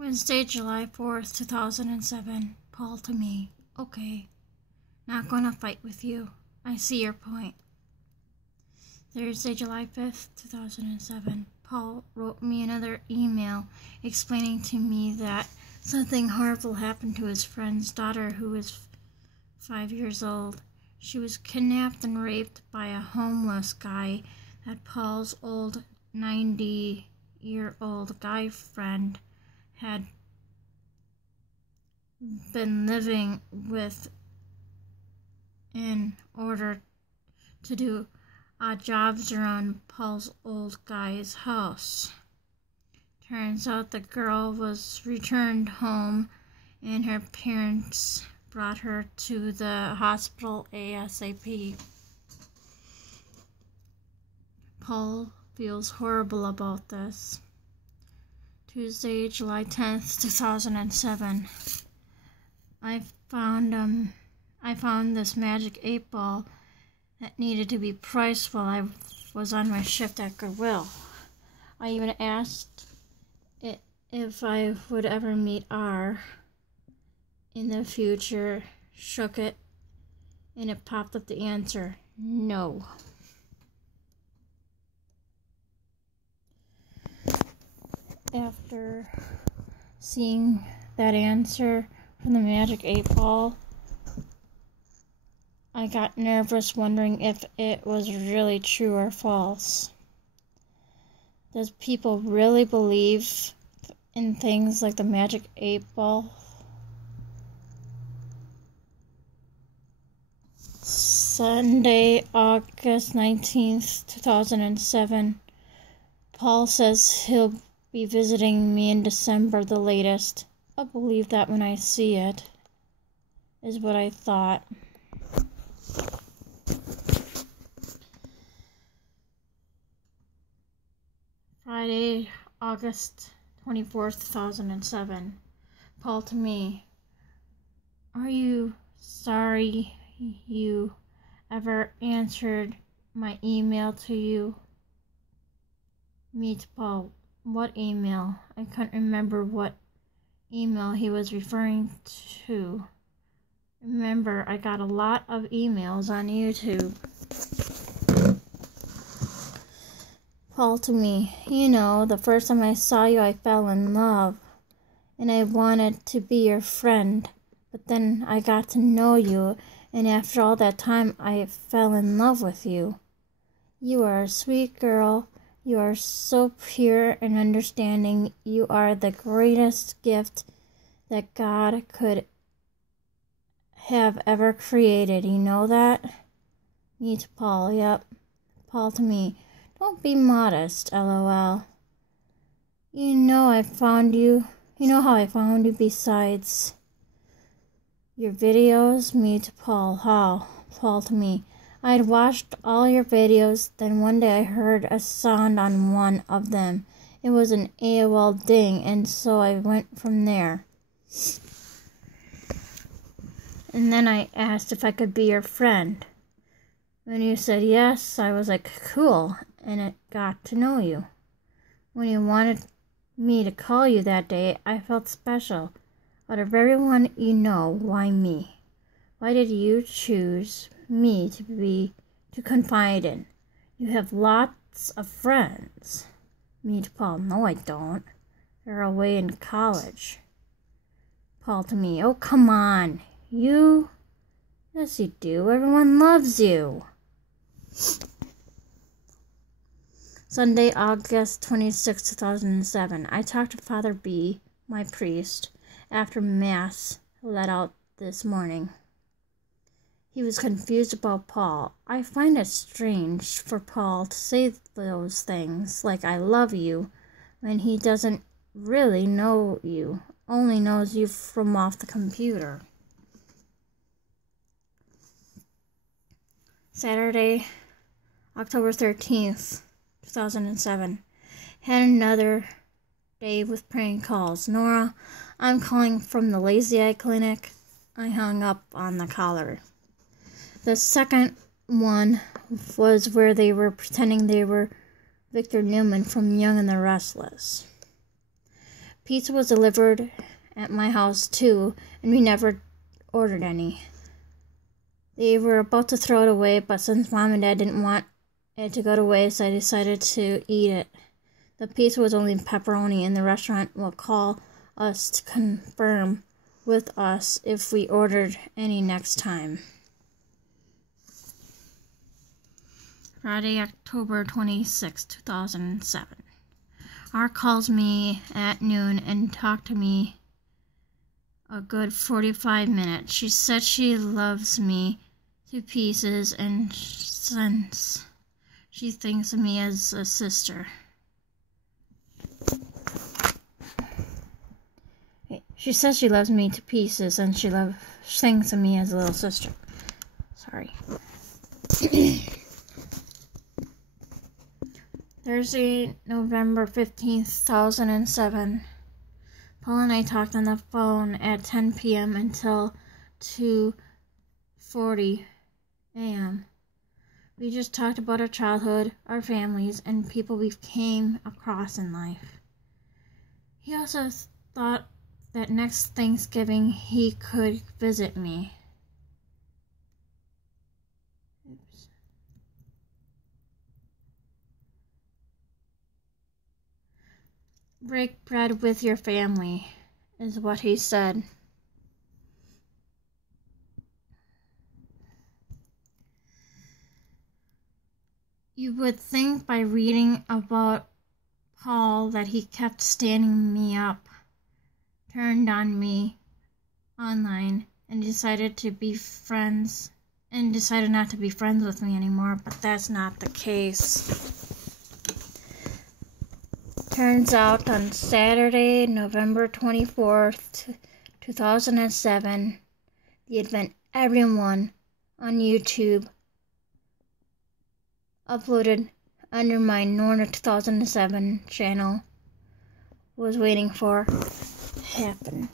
Wednesday, July 4th, 2007. Paul to me. Okay. Not gonna fight with you. I see your point. Thursday, July 5th, 2007. Paul wrote me another email explaining to me that something horrible happened to his friend's daughter who was 5 years old. She was kidnapped and raped by a homeless guy that Paul's old 90-year-old guy friend had been living with in order to do odd jobs around Paul's old guy's house. Turns out the girl was returned home and her parents brought her to the hospital ASAP. Paul feels horrible about this. Tuesday, July 10th, 2007. I found this magic 8-ball that needed to be priced while I was on my shift at Goodwill. I even asked it if I would ever meet R in the future, shook it, and it popped up the answer, no. After seeing that answer from the magic 8-ball, I got nervous wondering if it was really true or false. Does people really believe in things like the magic 8-ball? Sunday, August 19th, 2007. Paul says he'll be visiting me in December the latest. I'll believe that when I see it, is what I thought. Friday, August 24th, 2007. Paul to me. Are you sorry you ever answered my email to you? Me to Paul. What email? I couldn't remember what email he was referring to. Remember, I got a lot of emails on YouTube. Paul to me. You know, the first time I saw you, I fell in love. And I wanted to be your friend. But then I got to know you, and after all that time, I fell in love with you. You are a sweet girl. You are so pure and understanding. You are the greatest gift that God could have ever created. You know that? Me to Paul, yep. Paul to me. Don't be modest, LOL. You know I found you. You know how I found you besides your videos? Me to Paul. How? Paul to me. I had watched all your videos, then one day I heard a sound on one of them. It was an AOL ding, and so I went from there. And then I asked if I could be your friend. When you said yes, I was like, cool, and it got to know you. When you wanted me to call you that day, I felt special. Out of everyone you know, why me? Why did you choose me to confide in? You have lots of friends. Me to Paul. No, I don't. They're away in college. Paul to me. Oh, come on. You? Yes, you do. Everyone loves you. Sunday, August 26, 2007. I talked to Father B, my priest, after Mass let out this morning. He was confused about Paul. I find it strange for Paul to say those things, like I love you, when he doesn't really know you, only knows you from off the computer. Saturday, October 13th, 2007. Had another day with prank calls. Nora, I'm calling from the Lazy Eye Clinic. I hung up on the caller. The second one was where they were pretending they were Victor Newman from Young and the Restless. pizza was delivered at my house too, and we never ordered any. They were about to throw it away, but since Mom and Dad didn't want it to go to waste, I decided to eat it. The pizza was only pepperoni, and the restaurant will call us to confirm with us if we ordered any next time. Friday, October 26, 2007. R calls me at noon and talked to me a good 45 minutes. She said she loves me to pieces and since she thinks of me as a sister. She says she loves me to pieces and she thinks of me as a little sister. Sorry. Thursday, November 15th, 2007. Paul and I talked on the phone at 10 p.m. until 2:40 a.m. We just talked about our childhood, our families, and people we came across in life. He also thought that next Thanksgiving he could visit me. Break bread with your family, is what he said. You would think by reading about Paul that he kept standing me up, turned on me online, and decided not to be friends with me anymore, but that's not the case. Turns out on Saturday, November 24th, 2007, the event everyone on YouTube uploaded under my Norna 2007 channel was waiting for happened.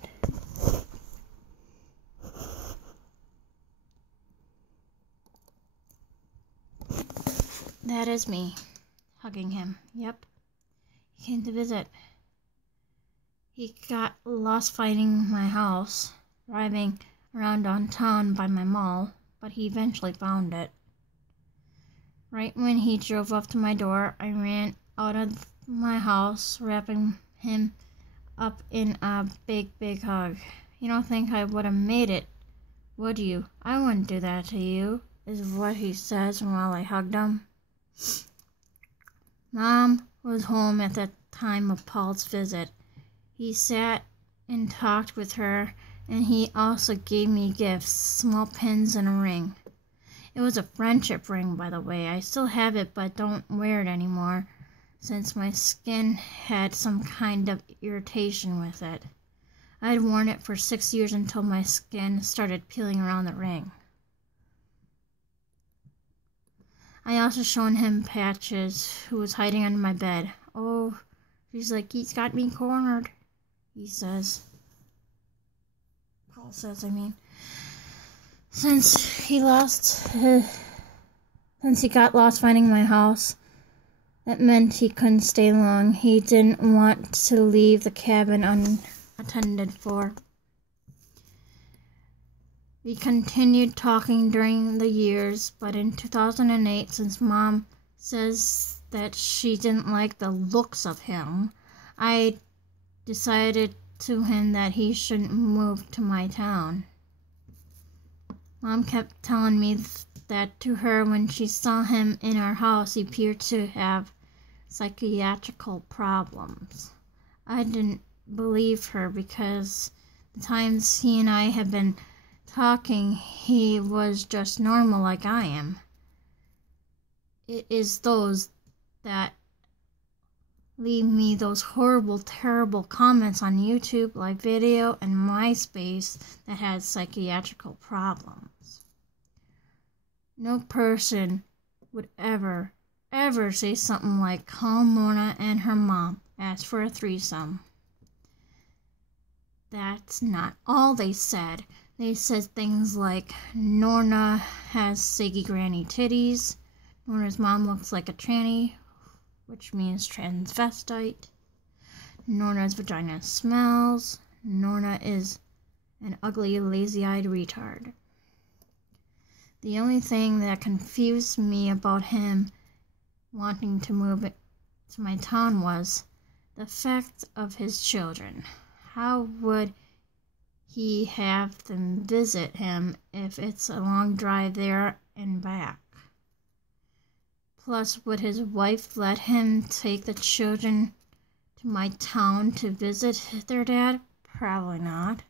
That is me, hugging him. Yep. He came to visit. He got lost finding my house, driving around downtown by my mall, but he eventually found it. Right when he drove up to my door, I ran out of my house, wrapping him up in a big, big hug. You don't think I would have made it, would you? I wouldn't do that to you, is what he says while I hugged him. Mom was home at the time of Paul's visit. He sat and talked with her, and he also gave me gifts, small pins and a ring. It was a friendship ring, by the way. I still have it, but don't wear it anymore, since my skin had some kind of irritation with it. I had worn it for 6 years until my skin started peeling around the ring. I also shown him Patches, who was hiding under my bed. Oh, she's like, he's got me cornered, he says. Paul says, I mean. Since he got lost finding my house, that meant he couldn't stay long. He didn't want to leave the cabin unattended for. We continued talking during the years, but in 2008, since Mom says that she didn't like the looks of him, I decided to him that he shouldn't move to my town. Mom kept telling me that to her when she saw him in our house, he appeared to have psychiatrical problems. I didn't believe her because the times he and I have been talking, he was just normal like I am. It is those that leave me those horrible, terrible comments on YouTube, live video, and MySpace that has psychiatrical problems. No person would ever say something like, call Lorna and her mom, ask for a threesome. That's not all they said. They said things like, Norna has saggy granny titties, Norna's mom looks like a tranny, which means transvestite. Norna's vagina smells. Norna is an ugly, lazy-eyed retard. The only thing that confused me about him wanting to move to my town was the fact of his children. How would he have them visit him if it's a long drive there and back? Plus, would his wife let him take the children to my town to visit their dad? Probably not.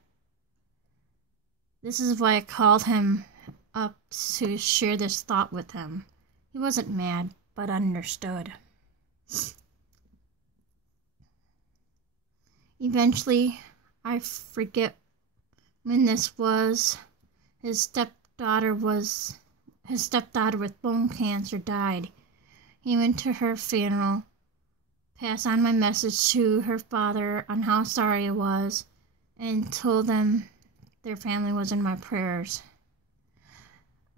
This is why I called him up to share this thought with him. He wasn't mad, but understood. Eventually, I forget when this was, his stepdaughter with bone cancer died. He went to her funeral, passed on my message to her father on how sorry I was, and told them their family was in my prayers.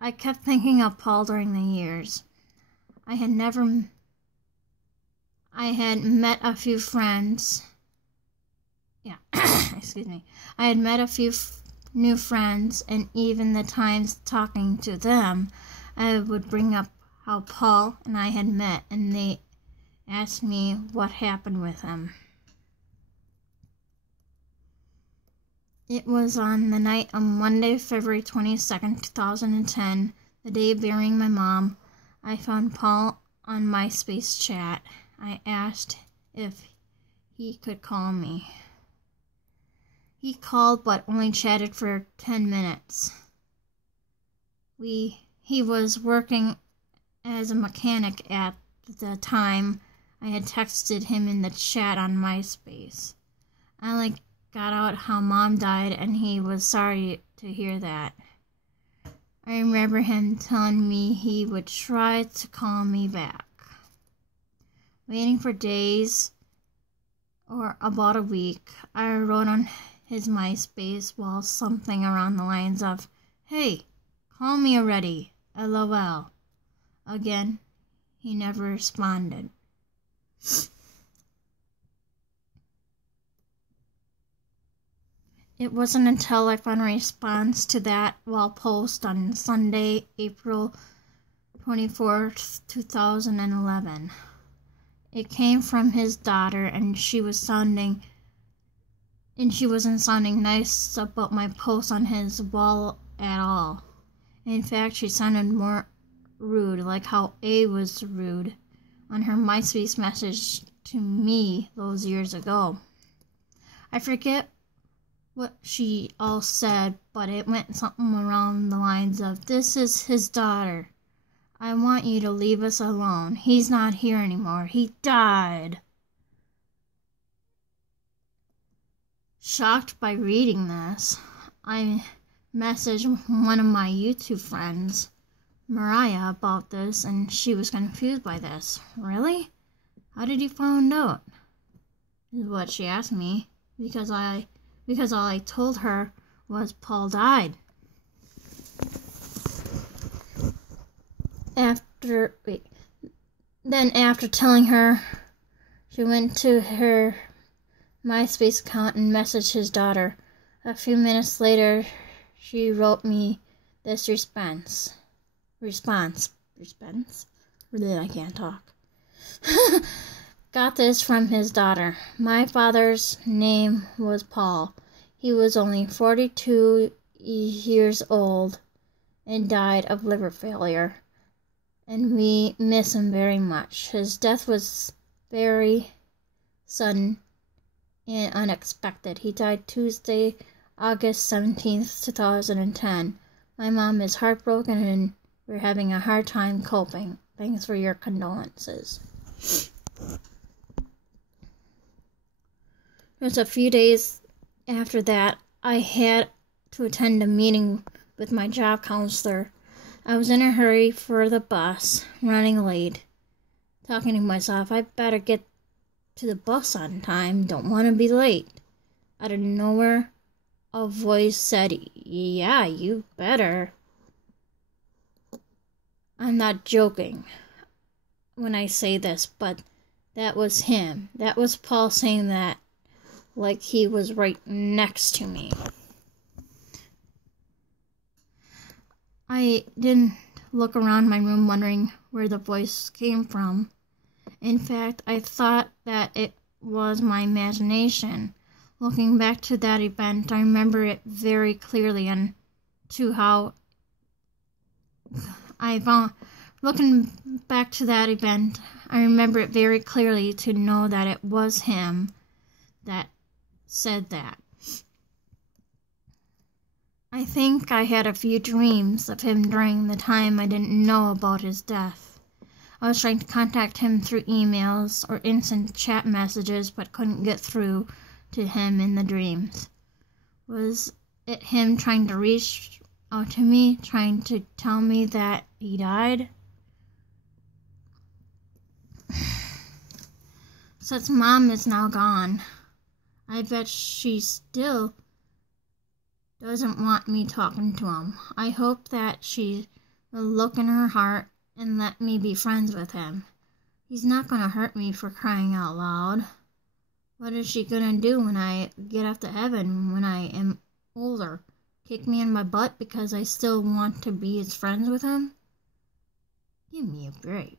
I kept thinking of Paul during the years. I had met a few friends. Excuse me. I had met a few new friends, and even the times talking to them, I would bring up how Paul and I had met, and they asked me what happened with him. It was on the night of Monday, February 22nd, 2010, the day of burying my mom. I found Paul on MySpace chat. I asked if he could call me. He called but only chatted for 10 minutes. He was working as a mechanic at the time. I had texted him in the chat on MySpace. I got out how Mom died, and he was sorry to hear that. I remember him telling me he would try to call me back. Waiting for days or about a week, I wrote on his MySpace wall something around the lines of, "Hey, call me already, LOL." Again, he never responded. It wasn't until I found a response to that wall post on Sunday, April 24th, 2011. It came from his daughter, and she wasn't sounding nice about my post on his wall at all. In fact, she sounded more rude, like how A was rude on her MySpace message to me those years ago. I forget what she all said, but it went something around the lines of, "This is his daughter. I want you to leave us alone. He's not here anymore. He died." Shocked by reading this, I messaged one of my YouTube friends, Mariah, about this, and she was confused by this. "Really? How did you find out?" is what she asked me, because all I told her was Paul died. After telling her, she went to her MySpace account and messaged his daughter. A few minutes later, she wrote me this response. Really, I can't talk. Got this from his daughter. "My father's name was Paul. He was only 42 years old and died of liver failure, and we miss him very much. His death was very sudden and unexpected. He died Tuesday, August 17th, 2010. My mom is heartbroken, and we're having a hard time coping. Thanks for your condolences." Just a few days after that, I had to attend a meeting with my job counselor. I was in a hurry for the bus, running late, talking to myself, "I better get to the bus on time, don't want to be late." Out of nowhere, a voice said, "Yeah, you better." I'm not joking when I say this, but that was him. That was Paul saying that like he was right next to me. I didn't look around my room wondering where the voice came from. In fact, I thought that it was my imagination. Looking back to that event, I remember it very clearly, and to how looking back to that event, I remember it very clearly to know that it was him that said that. I think I had a few dreams of him during the time I didn't know about his death. I was trying to contact him through emails or instant chat messages, but couldn't get through to him in the dreams. Was it him trying to reach out to me, trying to tell me that he died? Since Mom is now gone, I bet she still doesn't want me talking to him. I hope that she will look in her heart and let me be friends with him. He's not going to hurt me for crying out loud. What is she going to do when I get up to heaven when I am older? Kick me in my butt because I still want to be his friends with him? Give me a break.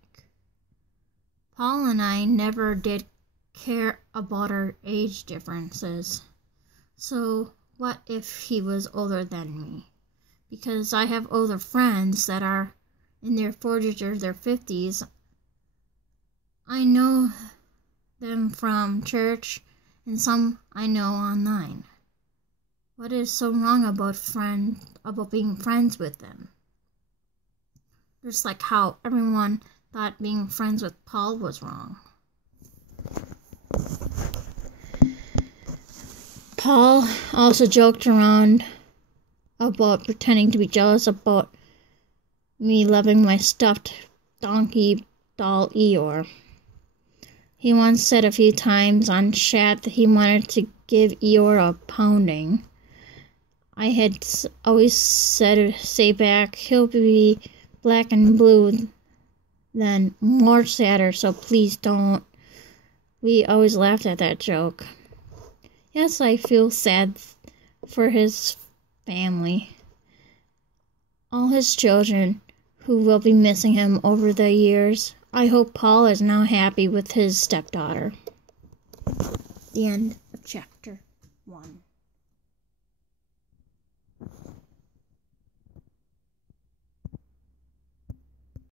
Paul and I never did care about our age differences. So what if he was older than me? Because I have older friends that are in their 40s or their 50s. I know them from church, and some I know online. What is so wrong about being friends with them? Just like how everyone thought being friends with Paul was wrong. Paul also joked around about pretending to be jealous about me loving my stuffed donkey doll Eeyore. He once said a few times on chat that he wanted to give Eeyore a pounding. I had always say back, he'll be black and blue, then more sadder, so please don't. We always laughed at that joke. Yes, I feel sad for his family, all his children who will be missing him over the years. I hope Paul is now happy with his stepdaughter. The end of chapter 1.